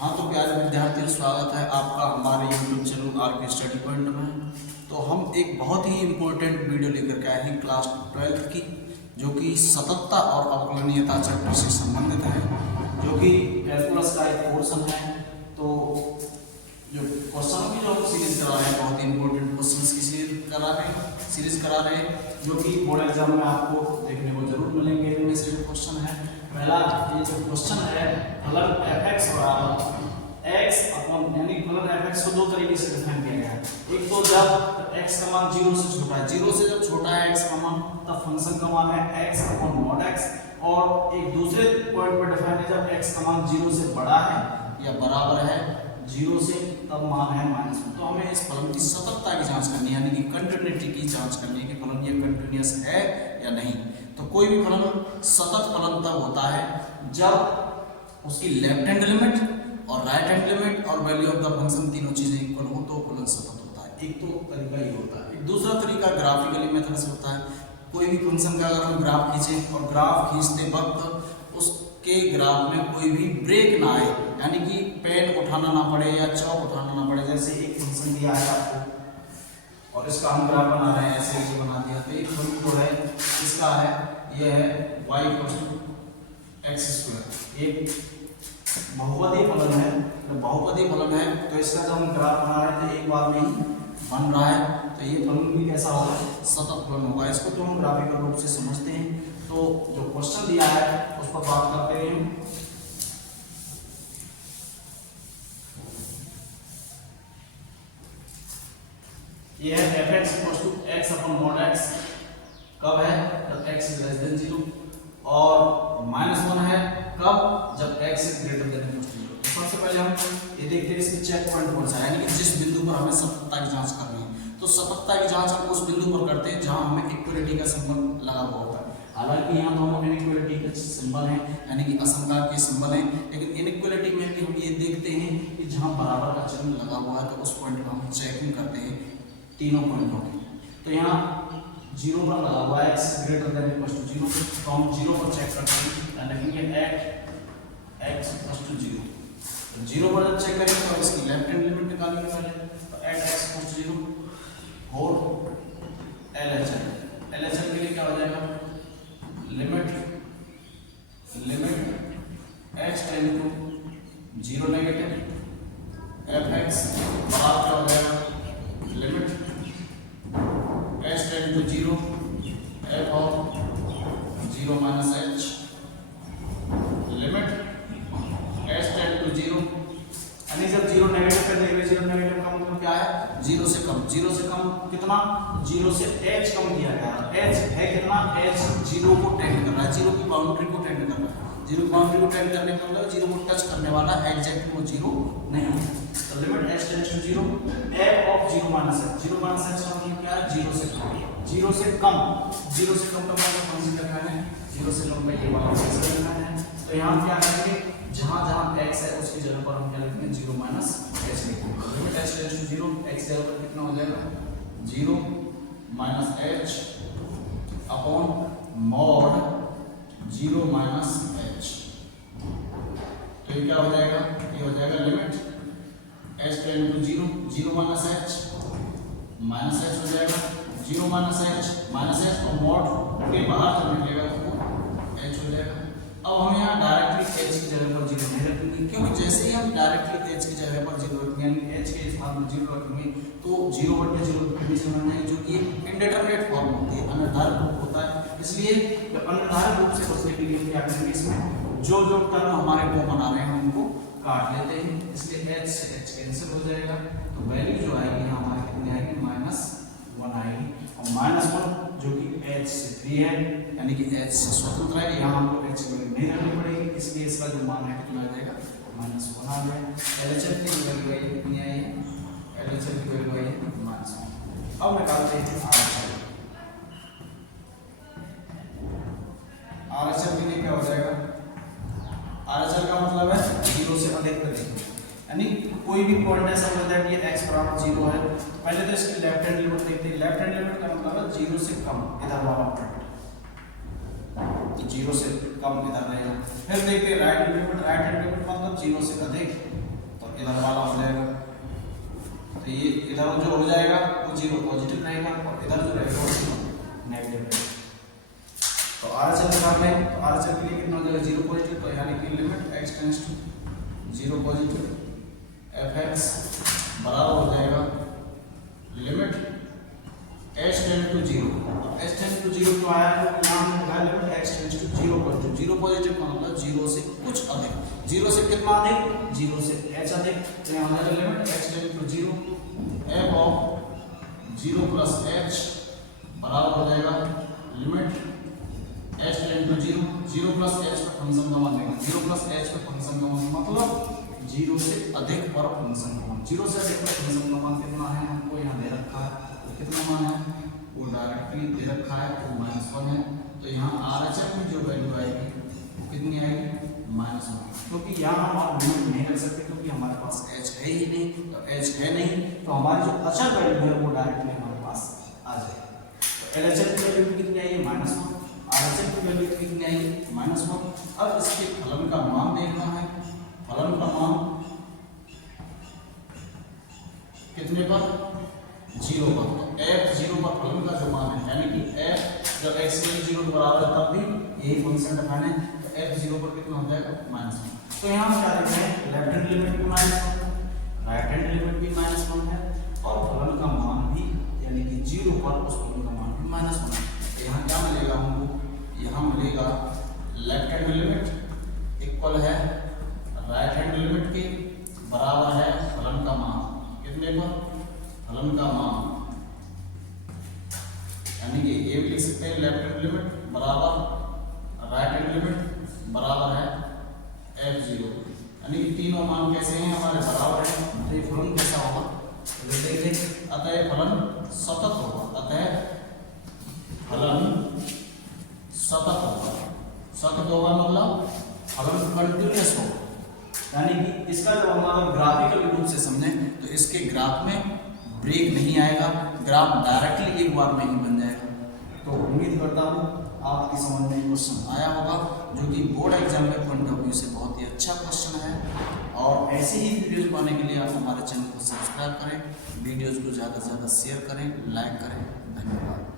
हाँ तो प्यारे विद्यार्थियों, स्वागत है आपका हमारे YouTube चैनल आर के स्टडी पॉइंट में। तो हम एक बहुत ही इम्पोर्टेंट वीडियो लेकर के आए हैं क्लास 12 की, जो कि सततता और अवकलनीयता चैप्टर से संबंधित है, जो कि कैलकुलस का एक पोर्शन है। तो जो क्वेश्चन की जो हम सीरीज करा रहे हैं, बहुत ही इम्पोर्टेंट क्वेश्चन की सीरीज करा रहे हैं, जो कि बोर्ड एग्जाम में आपको देखने को जरूर मिलेंगे। इनमें से जो क्वेश्चन है, पहला ये जो क्वेश्चन है, फलन fx बराबर x अपॉन, यानी फलन fx को दो तरीके से डिफाइन किया गया है। एक तो जब x का मान 0 से छोटा है, 0 से जब छोटा है x का मान, तब फंक्शन का मान है x अपॉन mod x। और एक दूसरे पॉइंट पर डिफाइन है जब x का मान 0 से बड़ा है या बराबर है 0 से, तब मान है -1। तो हमें इस फलन की सततता की जांच करनी है, यानी कि कंटिन्यूटी की जांच करनी है कि फलन ये कंटिन्यूअस है या नहीं। तो कोई भी फलन सतत फलन तब होता है जब उसकी लेफ्ट हैंड लिमिट और राइट हैंड लिमिट और वैल्यू ऑफ द फंक्शन तीनों चीजें इक्वल हो, तो फलन सतत होता है। एक तो तरीका ये होता है। एक दूसरा तरीका ग्राफिकली मेथड से होता है। कोई भी फंक्शन का अगर हम ग्राफ खींचे और ग्राफ खींचते वक्त उसके ग्राफ में कोई भी ब्रेक ना आए, यानी कि पेन उठाना ना पड़े या चौक उठाना ना पड़े। जैसे एक फंक्शन दिया है आपको और इसका हम ग्राफ बना रहे हैं, ऐसे ही बना दिया। तो एक फलन जो है इसका है, ये है y x²। एक बहुपदी फलन है, तो बहुपदी फलन है, तो इसका जब हम ग्राफ बना रहे हैं तो एक बार में ही बन रहा है, तो ये फलन भी कैसा होगा, सतत फलन होगा। इसको तो हम ग्राफिकल रूप से समझते हैं। तो जो क्वेश्चन दिया है उस पर बात करते हैं। ये है fx = x upon mod x। कब है, जब x < 0, और -1 है कब, जब x > 0। सबसे पहले हम ये देखते हैं इसके चेक पॉइंट कौन सा है, यानी कि जिस बिंदु पर हमें सततता की जांच करनी है। तो सततता की जांच हम उस बिंदु पर करते हैं जहां हमें इक्वलिटी का सिंबल लगा हुआ होता है। हालांकि यहाँ दोनों इनइक्वलिटी के सिंबल हैं, यानी कि असमता के सिंबल हैं, लेकिन इनइक्वलिटी में भी हम ये देखते हैं कि जहां बराबर का चिन्ह लगा हुआ है, तो उस पॉइंट पर हम चेकिंग करते हैं तीनों पॉइंटों की। तो यहाँ 0 पर लगा हुआ है x > 0, तो हम 0 पर चेक करते हैं, लिखेंगे x = 0। तो 0 पर जब चेक करेंगे तो इसकी लेफ्ट हैंड लिमिट निकालेंगे पहले। तो x = 0 और LHL के लिए क्या हो जाएगा, लिमिट x → 0 नेगेटिव fx बराबर क्या हो जाएगा, limit x → 0 f of 0 - h, limit x → 0, यानी जब 0 नेगेटिव कर देंगे, 0 नेगेटिव का मतलब क्या है, 0 से कम। 0 से कम कितना, 0 से h कम किया गया। h है कितना, h 0 को टेंड कर रहा है, 0 की बाउंड्री को टेंड कर रहा है। 0 की बाउंड्री को टेंड करने का मतलब 0 को टच करने वाला एग्जैक्ट वो 0 नहीं है। तो limit x → 0 f of 0 - h, 0 - h का मतलब क्या है, 0 से कम। 0 से कम, 0 से कम का मतलब कौन सी जगह है, 0 से कम का ये वाला फंक्शन लिखना है। तो यहाँ क्या करेंगे, जहां जहां x है उसकी जगह पर हम क्या लिखेंगे, 0 - h लिखेंगे। लिमिट x → 0, x जगह पर कितना हो जाएगा, 0 - h अपॉन mod 0 - h। तो ये क्या हो जाएगा, ये हो जाएगा लिमिट x → 0, 0 - h हो जाएगा, 0 - h और mod के बाहर जब निकलेगा तो h हो जाएगा। अब हम यहाँ डायरेक्टली h की जगह पर 0 नहीं रखेंगे, क्योंकि जैसे ही हम डायरेक्टली h की जगह पर 0 रखेंगे, यानी h के स्थान पर 0 रखेंगे, तो 0/0 कंडीशन बनाएंगे, जो कि इनडेटरमिनेट फॉर्म होती है, अनिर्धारित रूप होता है। इसलिए अनिर्धारित रूप से बचने के लिए क्या करेंगे, इसमें जो जो टर्म हमारे को बना रहे हैं उनको काट लेते हैं, इसलिए h से h कैंसिल हो जाएगा। तो वैल्यू जो आएगी यहाँ हमारी कितनी आएगी, -1 आएगी। और -1 जो कि h से 3 है, यानी कि h से स्वतंत्र है, यहाँ हमको h की वैल्यू नहीं रखनी पड़ेगी, इसलिए इसका जो मान है कितना आ जाएगा, -1 आ जाएगा। LHL की वैल्यू आई कितनी आई, LHL की वैल्यू आई -1। अब निकालते हैं RHL के लिए क्या हो जाएगा, RHL का मतलब है 0 से अधिक तक, यानी कोई भी पॉइंट ऐसा होता है कि x = 0 है। पहले तो इसकी लेफ्ट हैंड लिमिट देखते हैं। लेफ्ट हैंड लिमिट का मतलब है 0 से कम, इधर वाला पॉइंट, तो 0 से कम इधर रहेगा। फिर देखते हैं right hand limit. Right hand limit मतलब 0 से अधिक, इधर वाला हो जाएगा, तो ये इधर जो हो जाएगा वो 0 पॉजिटिव रहेगा और इधर जो रहेगा वो नेगेटिव रहेगा। तो RHS निकालना है, तो RHS के लिए कितना हो जाएगा 0 पॉजिटिव, तो यानी कि limit x tends to 0 positive fx बराबर हो जाएगा limit h tend to 0। h tend to 0 क्यों आया है, यहाँ हमने limit x tends to 0 positive. 0 positive का मतलब 0 से कुछ अधिक, 0 से कितना अधिक, 0 से h अधिक, तो यहाँ हमारा limit x tend to 0 f of 0 plus h बराबर हो जाएगा limit h tend to 0, 0 plus h का फंक्शन का मान लेंगे, 0 प्लस h का फंक्शन का मान मतलब 0 से अधिक पर फंक्शन का मान। 0 से अधिक पर फंक्शन का मान कितना है, हमको यहाँ दे रखा है, तो कितना मान है वो डायरेक्टली दे रखा है, वो -1 है। तो यहाँ RHS में जो वैल्यू आएगी कितनी आएगी -1, क्योंकि यहाँ हम और लिमिट नहीं कर सकते क्योंकि हमारे पास h है ही नहीं, तो h है नहीं तो हमारी जो अचल वैल्यू है वो डायरेक्टली हमारे पास आ जाएगी। तो LHS की वैल्यू कितनी आई -1, RHS की वैल्यू कितनी आई -1। अब इसके फलन का मान देखना है, फलन का मान कितने पर 0 पर, तो f 0 पर फलन का जो मान है यानी कि f जब x 0 के बराबर है तब भी यही फंक्शन डिफाइन है, तो f 0 पर कितना हो जाएगा -1। तो यहाँ हम क्या देख रहे हैं, लेफ्ट हैंड लिमिट भी -1 है, राइट हैंड लिमिट भी -1 है और फलन का मान भी यानी कि 0 पर उस फलन का मान भी -1 है। तो यहाँ क्या मिलेगा हमको, यहाँ मिलेगा लेफ्ट हैंड लिमिट इक्वल है राइट हैंड लिमिट के बराबर है फलन का मान, कितने पर, फलन का मान यानी कि ये भी लिख सकते हैं लेफ्ट हैंड लिमिट बराबर राइट हैंड लिमिट बराबर है f0, यानी कि तीनों मान कैसे हैं हमारे बराबर हैं, तो ये फलन कैसा होगा तो देखिए, अतः फलन सतत होगा, अतः फलन सतत होगा, सतत होगा मतलब फलन कंटिन्यूअस होगा, यानी कि इसका जो हम अगर ग्राफिकल रूप से समझें तो इसके ग्राफ में ब्रेक नहीं आएगा, ग्राफ डायरेक्टली एक बार में ही बन जाएगा। तो उम्मीद करता हूँ आपकी समझ में क्वेश्चन आया होगा, जो कि बोर्ड एग्जाम के पॉइंट ऑफ व्यू से बहुत ही अच्छा क्वेश्चन है। और ऐसे ही वीडियोज पाने के लिए आप हमारे चैनल को सब्सक्राइब करें, वीडियोज को ज़्यादा से ज़्यादा शेयर करें, लाइक करें। धन्यवाद।